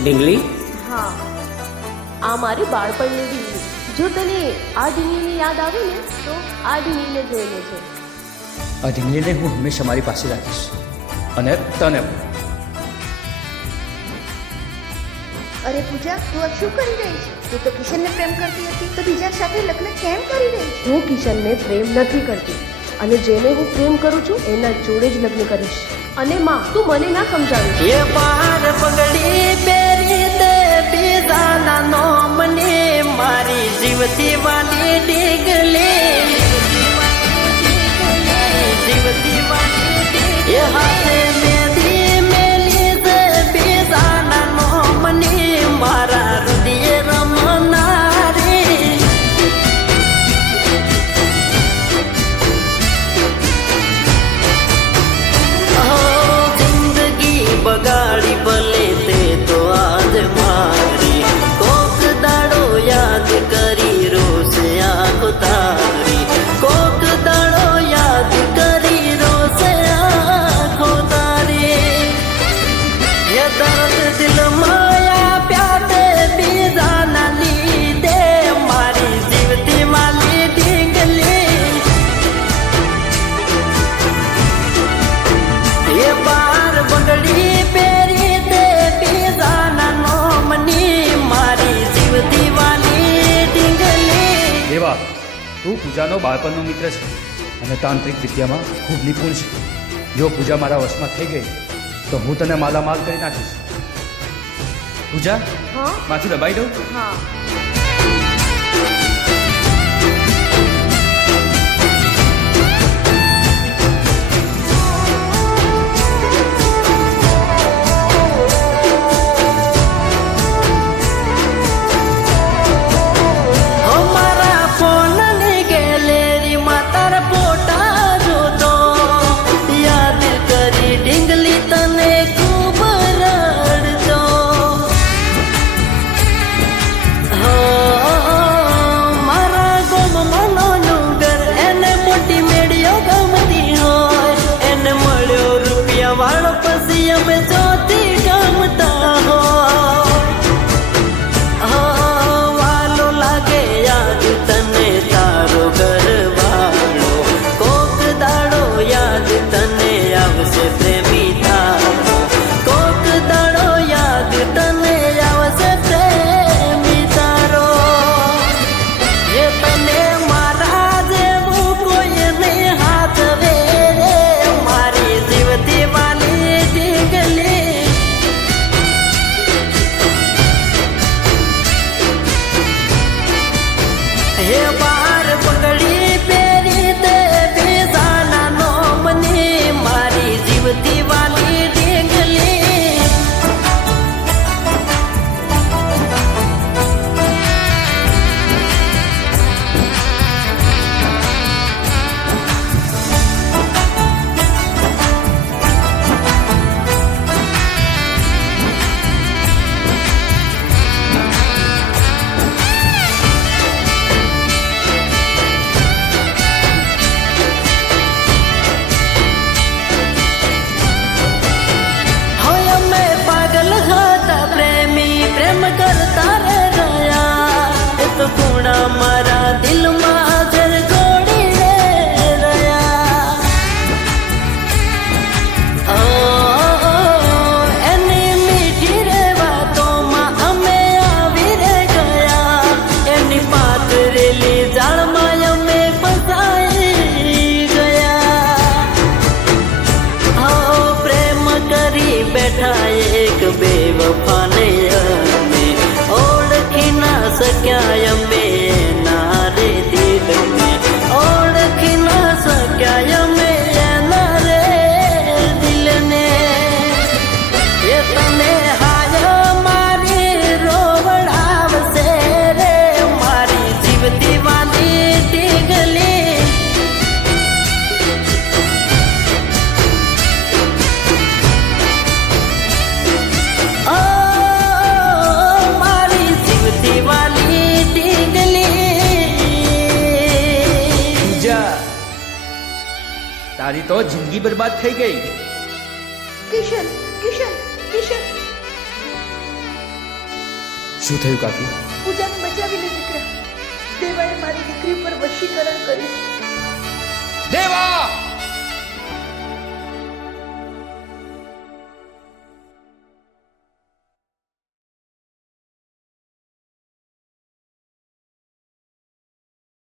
ઢીંગલી? હા, આ મારી બાળપણની ઢીંગલી. જો તને આ ઢીંગલીની યાદ આવે ને તો આ ઢીંગલીને જોઈ લેજે. આ ઢીંગલીને હું હંમેશા મારી પાસે રાખીશ, અને તને. અરે પૂજા, તું આ શું કરી રહી છે? તું તો કિશનને પ્રેમ કરતી હતી, તો બીજા સાથે લગ્ન કેમ કરી રહી છે? હું કિશનને પ્રેમ નથી કરતી, અને જેને હું પ્રેમ કરું છું એના જોડે જ લગ્ન કરીશ. અને માં, તું મને ના સમજાવીશ. એ પાર પગડી પહેરી દે બીજાના નોમને, મારી જીવતી વાલી ડીગલી, જીવતી વાલી એ હાથે મેદી મેલી દે બીજાના નોમને, મારા હૃદય રમનારી. બગાડી ભલે તે તો આજ મારી, કોક દાડો યાદ કરી રોશે આંખો તારી, કોક દાડો યાદ કરી રોશે આંખો તારી. એ દર્દ દિલ માયા પ્યાતે બીજાના લીધે, મારી જીવતી માલી ઢીંગલી. એ બાર બગડી દેવા, તું પૂજાનો બાળપણનો મિત્ર છે અને તાંત્રિક વિદ્યામાં ખૂબ નિપુણ છે. જો પૂજા મારા વશમાં થઈ ગઈ તો હું તને માલામાલ કરી નાખીશ. પૂજા, હા માથું દબાઈ દઉં? હા. મારા દિલમાં જર ગોળી રહ્યા, એની મીઠી રે વાતોમાં અમે આવી રે ગયા, એની પાતરેલી જાળમાં અમે ફસાઈ ગયા. પ્રેમ કરી બેઠા એક બેવફાને અમે ઓળખી ના શક્યા, અમે નારે દિલને ઓળખી ના શક્યા, અમે નારે દિલને. એ તને હાય મારી રોવડાવશે રે, મારી જીવતી વાલી ઢીંગલી. તારી તો જિંદગી બરબાદ થઈ ગઈ. કિશન, કિશન, કિશન. શું થયું કાકી? પૂજાને બચાવી લે દીકરા. દેવાએ મારી દીકરી પર વશીકરણ કર્યું છે. દેવા!